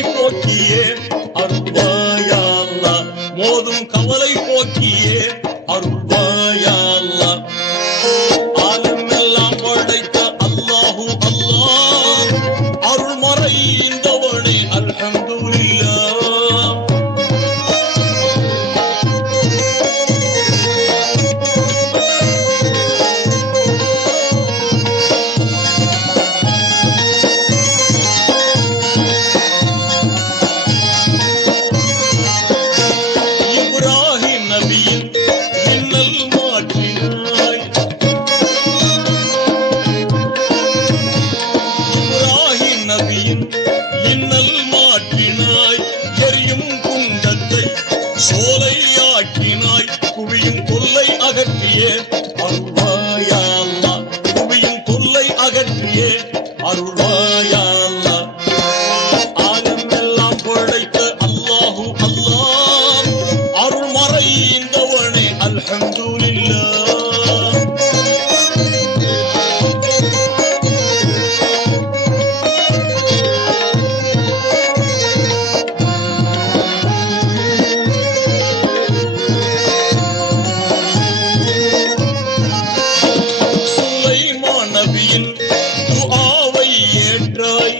கவலை போக்கியே அருள்வாயா அல்லாஹ். மோதும் கவலை போக்கியே அருள்வாயா அல்லாஹ். ஆலமெல்லாம் படைத்த அல்லாஹு அல்லாஹ், அருள்மறை இந்தவனே அல்ஹம்துலில்லாஹ். இப்ராஹிம் நபியின் மின்னல் மாற்றினாய், இப்ராஹிம் நபியின் இன்னல் மாற்றினாய். எரியும் குண்டத்தை சோலையாக்கினாய், குவியும் தொல்லை அகற்றியே அருள்வாயா அல்லாஹ். குவியும் தொல்லை அகற்றியே அருள்வாயா அல்லாஹ். ஆலமெல்லாம் படைத்த அல்லாஹு அல்லாஹ், அருள்மறை இந்தவனே அல்ஹம்துலில்லாஹ். சுலைமான் நபியின் துஆவை ஏற்றாய்,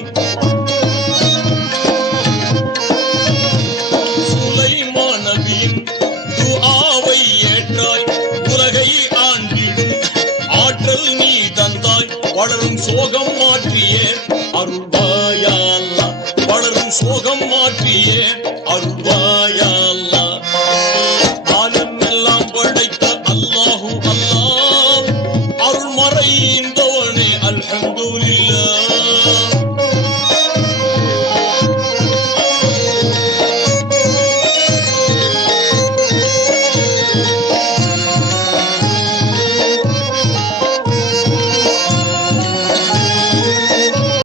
சுலைமான் நபியின் துஆவை ஏற்றாய். உலகை ஆண்டிடும் ஆற்றல் நீ தந்தாய், வளரும் சோகம் மாற்றியே அருள்வாயா அல்லாஹ். வளரும் சோகம் மாற்றியே அருள்வாயா அல்லாஹ்.